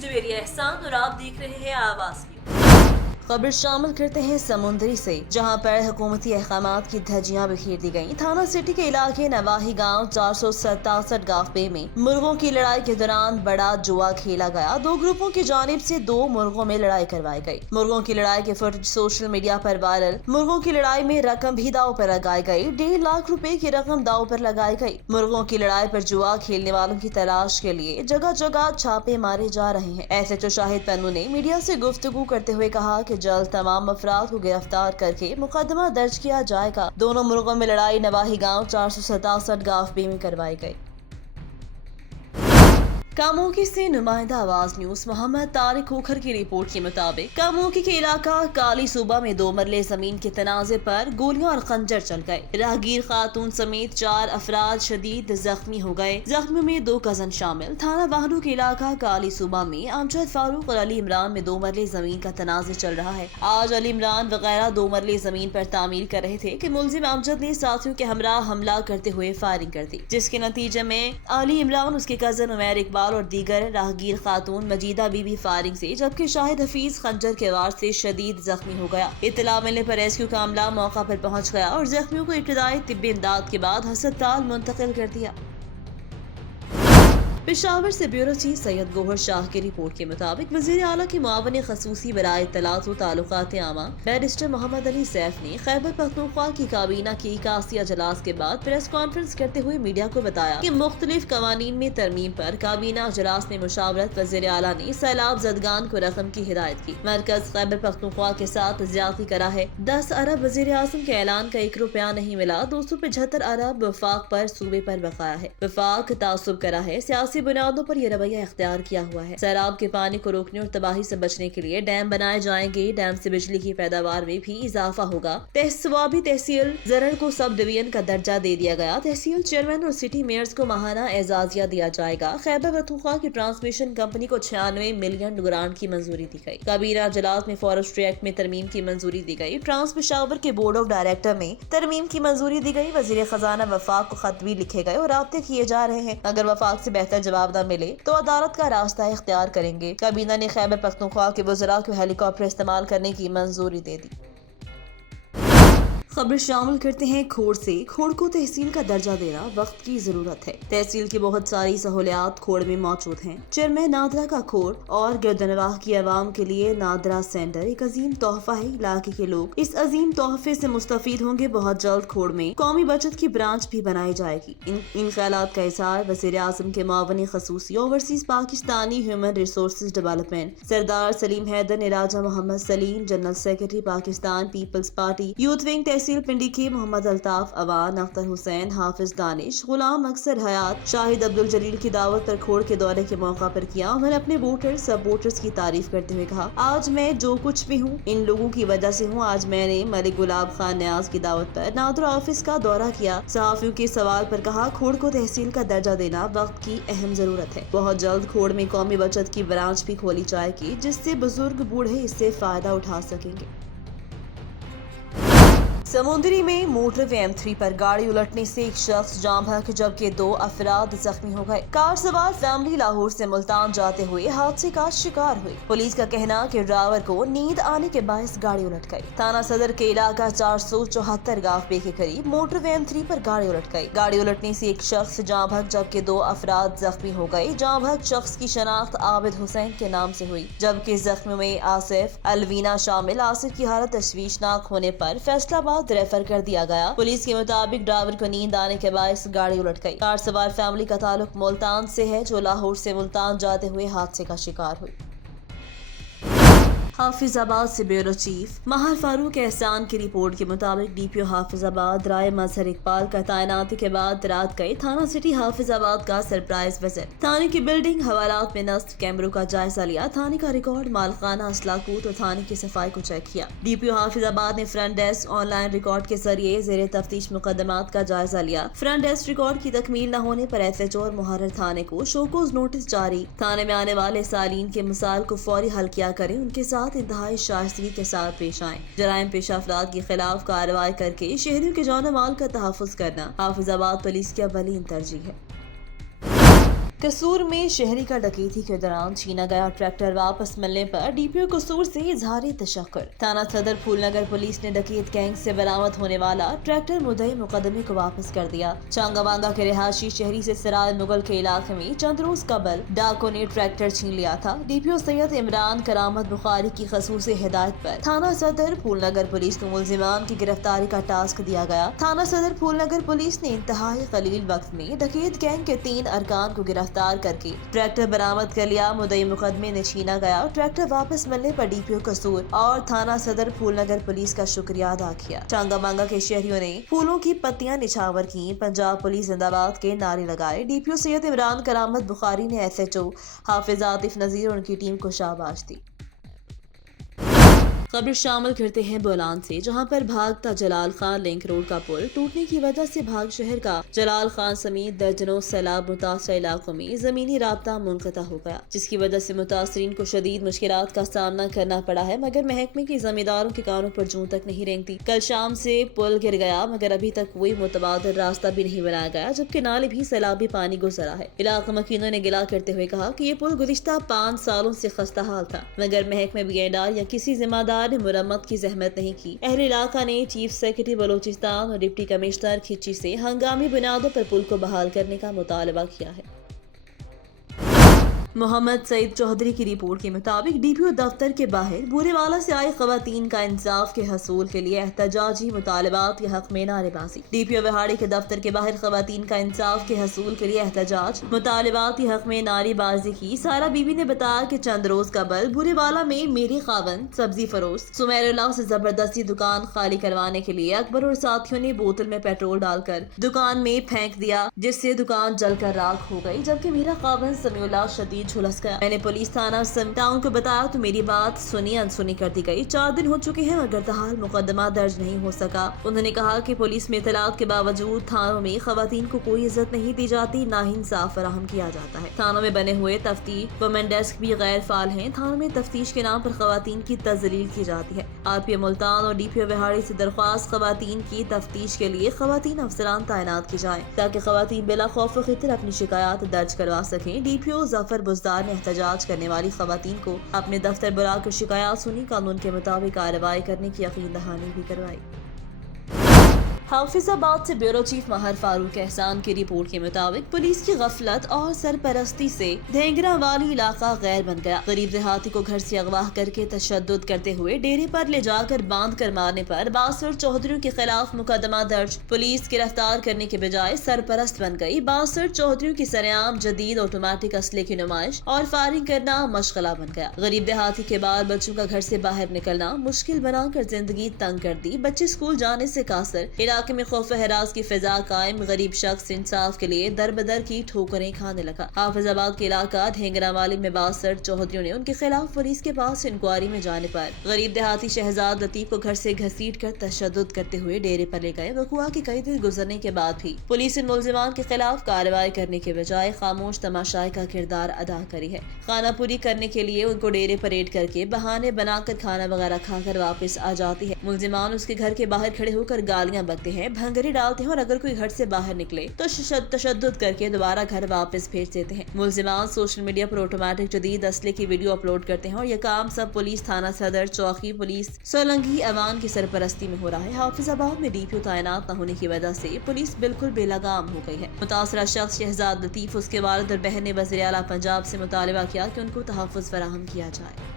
जवेरी एहसान और आप देख रहे हैं आवाज की खबर शामिल करते हैं समुंदरी से, जहां पर हुकूमती अहकामात की धज्जियां बिखेर दी गईं। थाना सिटी के इलाके नवाही गांव 467 गाफबे में मुर्गों की लड़ाई के दौरान बड़ा जुआ खेला गया। दो ग्रुपों की जानिब से दो मुर्गों में लड़ाई करवाई गई। मुर्गों की लड़ाई के फुटेज सोशल मीडिया पर वायरल। मुर्गों की लड़ाई में रकम भी दाव पर लगाई गई। 1.5 लाख रुपए की रकम दाव पर लगाई गई। मुर्गों की लड़ाई पर जुआ खेलने वालों की तलाश के लिए जगह जगह छापे मारे जा रहे हैं। SHO शाहिद पन्नू ने मीडिया से गुफ्तगू करते हुए कहा कि जल्द तमाम अफराद को गिरफ्तार करके मुकदमा दर्ज किया जाएगा। दोनों मुर्गों में लड़ाई नवाही गांव 467 गाफबे में करवाई गई। कामोकी से नुमाइंदा आवाज न्यूज मोहम्मद तारिक खोखर की रिपोर्ट के मुताबिक कामोकी के इलाका काली सूबा में 2 मरले जमीन के तनाजे पर गोलियां और खंजर चल गए। राहगीर खातून समेत 4 अफराद शदीद जख्मी हो गए। जख्मियों में 2 कजन शामिल। थाना वाहनू के इलाका काली सूबा में अमजद फारूक और अली इमरान में 2 मरले जमीन का तनाज़ चल रहा है। आज अली इमरान वगैरह 2 मरले जमीन पर तामीर कर रहे थे कि मुलजिम अमजद ने साथियों के हमरा हमला करते हुए फायरिंग कर दी, जिसके नतीजे में अली इमरान, उसके कजन उमैर इकबाल और दीगर राहगीर खातून मजीदा बीबी फायरिंग से, जबकि शाहिद हफीज खंजर के वार से शदीद जख्मी हो गया। इत्तला मिलने पर रेस्क्यू का अमला मौका पर पहुंच गया और जख्मियों को इब्तदाई तिब्बी इमदाद के बाद अस्पताल मुंतकिल कर दिया। पेशावर से ब्यूरो चीफ सैयद गोहर शाह की रिपोर्ट के मुताबिक वज़ीर आला के मुआवन खसूसी बराए इत्तलात व ताल्लुकात आमा बैरिस्टर मोहम्मद अली सैफ ने खैबर पख्तूनख्वा की काबीना की 81 अजलास के बाद प्रेस कॉन्फ्रेंस करते हुए मीडिया को बताया कि मुख्तलिफ कवानीन में तरमीम पर काबीना अजलास में मुशावरत वज़ीर आला ने सैलाब जदगान को रकम की हिदायत की। मरकज खैबर पख्तूनख्वा के साथ ज्यादती करा है। 10 अरब वज़ीर आज़म के ऐलान का 1 रुपया नहीं मिला। 275 अरब वफाक पर सूबे पर बकाया है। वफाक तासुब करा है। सियासी बुनियादों पर यह रवैया इख्तियार किया हुआ है। सैलाब के पानी को रोकने और तबाही से बचने के लिए डैम बनाए जाएंगे। डैम से बिजली की पैदावार में भी इजाफा होगा। स्वाबी तहसील जरड़ को सब डिवीजन का दर्जा दे दिया गया। तहसील चेयरमैन और सिटी मेयर्स को माहाना एजाजिया दिया जाएगा। खैबर पख्तूनख्वा की ट्रांसमिशन कंपनी को 96 मिलियन ग्रांट की मंजूरी दी गई। काबीना अजलास में फॉरेस्ट्री एक्ट में तरमीम की मंजूरी दी गई। ट्रांस पेशावर के बोर्ड ऑफ डायरेक्टर में तरमीम की मंजूरी दी गई। वजीर खजाना वफाक को खत भी लिखे गए और राब्ते किए जा रहे हैं। अगर वफाक से बेहतर जवाब न मिले तो अदालत का रास्ता इख्तियार करेंगे। काबीना ने खैबर पख्तूनख्वा के वज़रा को हेलीकॉप्टर इस्तेमाल करने की मंजूरी दे दी। खबर शामिल करते हैं खोड़ से। खोड़ को तहसील का दर्जा देना वक्त की जरूरत है। तहसील की बहुत सारी सहूलियात खोड़ में मौजूद हैं। चेयरमैन नादरा का खोड़ और गिरदनवाह की आवाम के लिए नादरा सेंटर एक अजीम तोहफा है। इलाके के लोग इस अजीम तोहफे से मुस्तफीद होंगे। बहुत जल्द खोड़ में कौमी बचत की ब्रांच भी बनाई जाएगी। इन ख्यालात का इज़हार वज़ीर आज़म के मुआवनी खसूसी overseas Pakistani human resources development Sardar Saleem Haider ने Raja Mohammad Saleem, general secretary Pakistan Peoples Party youth wing तहसील पिंडी के मोहम्मद अल्ताफ अवान, अख्तर हुसैन, हाफिज दानिश, गुलाम अक्सर हयात, शाहिद अब्दुल जलील की दावत पर खोड़ के दौरे के मौका पर किया। उन्होंने अपने वोटर्स सपोर्टर्स की तारीफ करते हुए कहा, आज मैं जो कुछ भी हूँ इन लोगों की वजह से हूँ। आज मैंने मलिक गुलाब खान न्याज की दावत पर नादरा ऑफिस का दौरा किया। सहाफियों के सवाल पर कहा, खोड़ को तहसील का दर्जा देना वक्त की अहम जरूरत है। बहुत जल्द खोड़ में कौमी बचत की ब्रांच भी खोली जाएगी, जिससे बुजुर्ग बूढ़े इससे फायदा उठा सकेंगे। समुंदरी में मोटरवे M3 पर गाड़ी उलटने से एक शख्स जाम बहक जबकि 2 अफराद जख्मी हो गए। कार सवार फैमिली लाहौर से मुल्तान जाते हुए हादसे का शिकार हुई। पुलिस का कहना कि ड्राइवर को नींद आने के बायस गाड़ी उलट गई। थाना सदर के इलाका 474 गाफबे के करीब मोटरवे M3 पर गाड़ी उलट गई। गाड़ी उलटने से एक शख्स जाम बहक जबकि 2 अफराद जख्मी हो गए। जाम बहक शख्स की शनाख्त आबिद हुसैन के नाम से हुई, जबकि जख्मी में आसिफ अलवीना शामिल। आसिफ की हालत तशवीशनाक होने पर फैसलाबाद रेफर कर दिया गया। पुलिस के मुताबिक ड्राइवर को नींद आने के बायस गाड़ी उलट गई। कार सवार फैमिली का ताल्लुक मुल्तान से है, जो लाहौर से मुल्तान जाते हुए हादसे का शिकार हुई। हाफिजाबाद से ब्यूरो चीफ महर फारूक एहसान की रिपोर्ट के मुताबिक DPO हाफिजाबाद राय मजहर इकबाल का तैनाती के बाद रात गए थाना सिटी हाफिजाबाद का सरप्राइज विजिट। थाने की बिल्डिंग हवालात में नस्ब कैमरों का जायजा लिया। थाने का रिकॉर्ड मालखाना असलाकूत और थाने की सफाई को चेक किया। DPO हाफिजाबाद ने फ्रंट डेस्क ऑनलाइन रिकॉर्ड के जरिए जेर तफ्तीश मुकदमात का जायजा लिया। फ्रंट डेस्क रिकॉर्ड की तकमील न होने पर SHO और मुहर्रर थाने को शोकोज नोटिस जारी। थाने में आने वाले सालीन के मसाइल को फौरी हल किया करें। उनके साथ इंतहाई शाइस्तगी के साथ पेश आएं। जराइम पेशा अफराद के खिलाफ कार्रवाई करके शहरियों के जान माल का तहफ़्फ़ुज़ करना हाफिजाबाद पुलिस की अव्वलीन तरजीह है। कसूर में शहरी का डकैती के दौरान छीना गया ट्रैक्टर वापस मिलने पर डीपीओ कसूर से इजहारी तशक्कुर। थाना सदर फूलनगर पुलिस ने डकैत गैंग से बरामद होने वाला ट्रैक्टर मुद्दई मुकदमे को वापस कर दिया। चांगावांगा के रिहायशी शहरी से सराय मुगल के इलाके में चंद रोज कबल डाकुओं ने ट्रैक्टर छीन लिया था। डीपीओ सैयद इमरान करामत बुखारी की खसूसी हिदायत पर थाना सदर फूलनगर पुलिस को मुलजिमान की गिरफ्तारी का टास्क दिया गया। थाना सदर फूलनगर पुलिस ने इंतहाई कलील वक्त में डकैत गैंग के 3 अरकान को गिरफ्तार करके ट्रैक्टर बरामद कर लिया। मुद्दई मुकदमे ने छीना गया ट्रैक्टर वापस मिलने पर डीपीओ कसूर और थाना सदर फूलनगर पुलिस का शुक्रिया अदा किया। चांगावांगा के शहरियों ने फूलों की पत्तियां निछावर की, पंजाब पुलिस जिंदाबाद के नारे लगाए। डीपीओ सैयद इमरान करामत बुखारी ने एसएचओ हाफिज आतिफ नजीर और उनकी टीम को शाबाश दी। खबर शामिल करते हैं बोलान से, जहां पर भागता जलाल खान लिंक रोड का पुल टूटने की वजह से भाग शहर का जलाल खान समेत दर्जनों सैलाब मुतासर इलाकों में जमीनी राब्ता मुनक़ता हो गया, जिसकी वजह से मुतासरीन को शदीद मुश्किलात का सामना करना पड़ा है। मगर महकमे के जमींदारों के कानों पर जूं तक नहीं रेंगती। कल शाम से पुल गिर गया मगर अभी तक कोई मुतबादल रास्ता भी नहीं बनाया गया, जबकि नाले भी सैलाबी पानी गुजरा है। इलाका मकीनों ने गिला करते हुए कहा कि ये पुल गुज़िश्ता 5 सालों से खस्ता हाल था, मगर महकमे बीएनआर या किसी जिम्मेदार ने मुरम्मत की जहमत नहीं की। अहले इलाका ने चीफ सेक्रेटरी बलोचिस्तान और डिप्टी कमिश्नर खिच्ची से हंगामी बुनियादों पर पुल को बहाल करने का मुतालबा किया है। मोहम्मद सईद चौधरी की रिपोर्ट के मुताबिक डीपीओ दफ्तर के बाहर बूरेवाला से आई खवातीन का इंसाफ के हसूल के लिए एहतजाजी मुतालबात के हक में नारेबाजी। डीपीओ विहाड़ी के दफ्तर के बाहर खवातीन का इंसाफ के हसूल के लिए एहतजाज मुतालबात के हक में नारेबाजी की। सारा बीबी ने बताया कि चंद रोज कबल बूरेवाला में मेरी खावन सब्जी फरोश सुमेरुल्लाह से जबरदस्ती दुकान खाली करवाने के लिए अकबर और साथियों ने बोतल में पेट्रोल डालकर दुकान में फेंक दिया, जिससे दुकान जलकर राख हो गई, जबकि मेरा खावन समीउल्लाह शदीद झुलस गया। मैंने पुलिस थाना टाउन को बताया तो मेरी बात सुनी अनसुनी कर दी गई। 4 दिन हो चुके हैं मगर तहाल मुकदमा दर्ज नहीं हो सका। उन्होंने कहा कि पुलिस में इतलात के बावजूद थानों में खवातीन को कोई इज्जत नहीं दी जाती, ना ही इंसाफ फराहम किया जाता है। थानों में बने हुए तफ्तीश वुमेन डेस्क भी गैर फाल हैं। थानों में तफ्तीश के नाम पर खवातीन की तजलील की जाती है। आरपीएम मुल्तान और डीपीओ विहाड़ी से दरख्वास्त खवातीन की तफ्तीश के लिए खवातीन अफसरान तैनात की जाए ताकि खवातीन बिला खौफ व खतरे अपनी शिकायत दर्ज करवा सकें। डीपीओ जफर बुजदार ने एहतजाज करने वाली खवातीन को अपने दफ्तर बुलाकर शिकायत सुनी, कानून के मुताबिक कार्रवाई करने की यकीन दहानी भी करवाई। हाफिजाबाद से ब्यूरो चीफ महर फारूक एहसान की रिपोर्ट के मुताबिक पुलिस की गफलत और सरपरस्ती से ढेंगरा वाली इलाका गैर बन गया। गरीब देहाती को घर से अगवा करके तशद्दुद करते हुए डेरे पर ले जाकर बांध कर मारने पर 62 चौधरियों के खिलाफ मुकदमा दर्ज। पुलिस गिरफ्तार करने के बजाय सरपरस्त बन गई। 62 चौधरियों की सरेआम जदीद ऑटोमेटिक असले की नुमाइश और फायरिंग करना मशगला बन गया। गरीब देहाती के बाल बच्चों का घर से बाहर निकलना मुश्किल बनाकर जिंदगी तंग कर दी। बच्चे स्कूल जाने से कासर। इलाके में खौफ हरास की फिजा कायम। गरीब शख्स इंसाफ के लिए दर बदर की ठोकरें खाने लगा। हाफिजाबाद के इलाका ढेंगरावाली में 62 चौधरियों ने उनके खिलाफ पुलिस के पास इंक्वायरी में जाने पर गरीब देहाती शहजाद लतीफ को घर से घसीट कर तशद्दुद करते हुए डेरे पर ले गए। वकुआ के कई दिन गुजरने के बाद भी पुलिस इन मुलजिमान के खिलाफ कार्रवाई करने के बजाय खामोश तमाशाई का किरदार अदा करी है। खाना पूरी करने के लिए उनको डेरे पर रेड करके बहाने बनाकर खाना वगैरह खाकर वापस आ जाती है। मुलजिमान उसके घर के बाहर खड़े होकर गालियां बकते हैं, भंगरी डालते हैं और अगर कोई घर से बाहर निकले तो तशद्दुद करके दोबारा घर वापस भेज देते हैं। मुलजिमान सोशल मीडिया पर ऑटोमेटिक जदीद असले की वीडियो अपलोड करते हैं और यह काम सब पुलिस थाना सदर चौकी पुलिस सोलंगी अवान की सरपरस्ती में हो रहा है। हाफिजाबाद में डीपीओ तैनात न होने की वजह से पुलिस बिल्कुल बेलगाम हो गई है। मुतासरा शख्स शहजाद लतीफ उसके वालिद और बहन ने वज़ीर आला पंजाब से मुतालबा किया कि उनको तहफ़्फ़ुज़ फराहम किया जाए।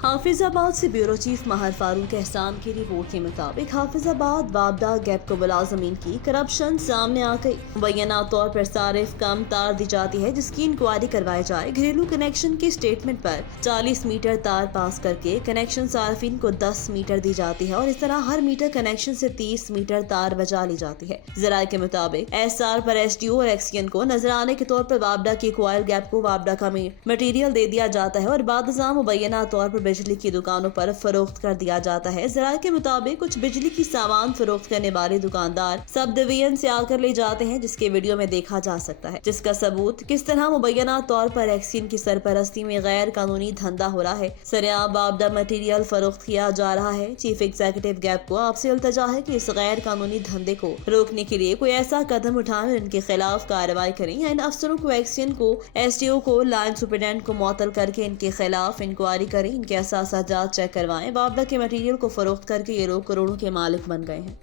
हाफिजाबाद से ब्यूरो चीफ महर फारूक एहसान की रिपोर्ट के मुताबिक हाफिजाबाद बाबदा गैप को मुलाजमीन की करप्शन सामने आ गई। मुबैना तौर पर सारिफ कम तार दी जाती है जिसकी इंक्वायरी करवाई जाए। घरेलू कनेक्शन के स्टेटमेंट पर 40 मीटर तार पास करके कनेक्शन सार्फिन को 10 मीटर दी जाती है और इस तरह हर मीटर कनेक्शन से 30 मीटर तार बचा ली जाती है। जराये के मुताबिक एसआर पर एसडीओ और एक्सएन को नजराने के तौर पर वाबडा की क्वायर गैप को वाबडा का मटेरियल दे दिया जाता है और बाद मुबैना तौर पर बिजली की दुकानों पर फरोख्त कर दिया जाता है। ज़राए के मुताबिक कुछ बिजली की सामान फरोख्त करने वाले दुकानदार सब डिवीजन से आकर ले जाते हैं, जिसके वीडियो में देखा जा सकता है, जिसका सबूत किस तरह मुबैना तौर पर एक्सियन की सरपरस्ती में गैर कानूनी धंधा हो रहा है। सरेआम बाबदा मटीरियल फरोख्त किया जा रहा है। चीफ एग्जीक्यूटिव गैप को आपसे इल्तजा है कि इस गैर कानूनी धंधे को रोकने के लिए कोई ऐसा कदम उठाएं, इनके खिलाफ कार्रवाई करें या इन अफसरों को, एक्सियन को, SDO को, लाइन सुपरिटेंडेंट को मुअत्तल करके इनके खिलाफ इंक्वायरी करें, इनके असाजात चेक करवाएं। बाबदा के मटीरियल को फरोख्त करके ये लोग करोड़ों के मालिक बन गए हैं।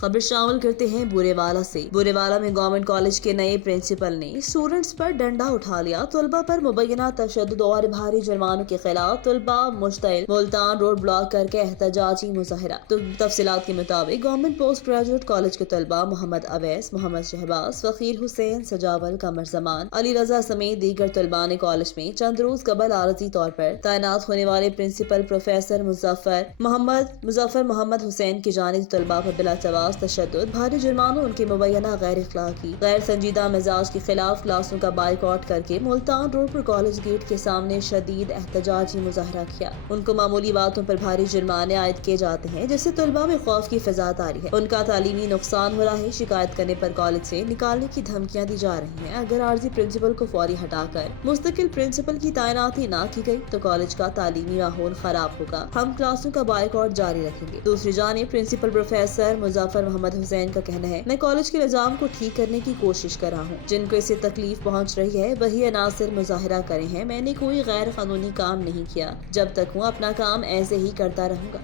खबर शामिल करते हैं बुरेवाला से। बुरेवाला में गवर्नमेंट कॉलेज के नए प्रिंसिपल ने स्टूडेंट्स पर डंडा उठा लिया। तलबा पर मुबैना तशद्दुद और भारी जुर्मानों के खिलाफ तलबा मुश्तइल मुल्तान रोड ब्लॉक करके एहतजाजी मुजाहिरा। तो तफसीलात के मुताबिक गवर्नमेंट पोस्ट ग्रेजुएट कॉलेज के तलबा मोहम्मद अवैस, मोहम्मद शहबाज, फकीर हुसैन, सजावल, कमर जमान, अली रजा समेत दीगर तलबा ने कॉलेज में चंद रोज कबल आरजी तौर पर तैनात होने वाले प्रिंसिपल प्रोफेसर मुजफ्फर मोहम्मद हुसैन की जानिब तलबा पर बिला तशद्दुद, भारी जुर्मानों, उनके मुबैना गैर इखलाकी, गैर संजीदा मिजाज के खिलाफ क्लासों का बाइकआउट करके मुल्तान रोड पर कॉलेज गेट के सामने शदीद एहतजाजी मुजाहरा किया। उनको मामूली बातों पर भारी जुर्माने आयद किए जाते हैं, जिससे तलबा में खौफ की फिजा तारी है। उनका तालीमी नुकसान हो रहा है। शिकायत करने पर कॉलेज से निकालने की धमकियां दी जा रही हैं। अगर आर्जी प्रिंसिपल को फौरी हटाकर मुस्तकिल प्रिंसिपल की तैनाती न की गई तो कॉलेज का तालीमी माहौल खराब होगा। हम क्लासों का बाइकआउट जारी रखेंगे। दूसरी जानिब प्रिंसिपल प्रोफेसर मुजफ्फर मोहम्मद हुसैन का कहना है, मैं कॉलेज के निजाम को ठीक करने की कोशिश कर रहा हूँ। जिनको इससे तकलीफ पहुँच रही है वही अनासिर मुजाहिरा करे हैं। मैंने कोई गैर कानूनी काम नहीं किया। जब तक हूँ अपना काम ऐसे ही करता रहूंगा।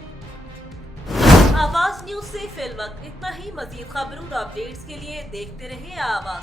आवाज न्यूज से फिल वक्त इतना ही। मजीद खबरों और अपडेट्स के लिए देखते रहिए आवाज।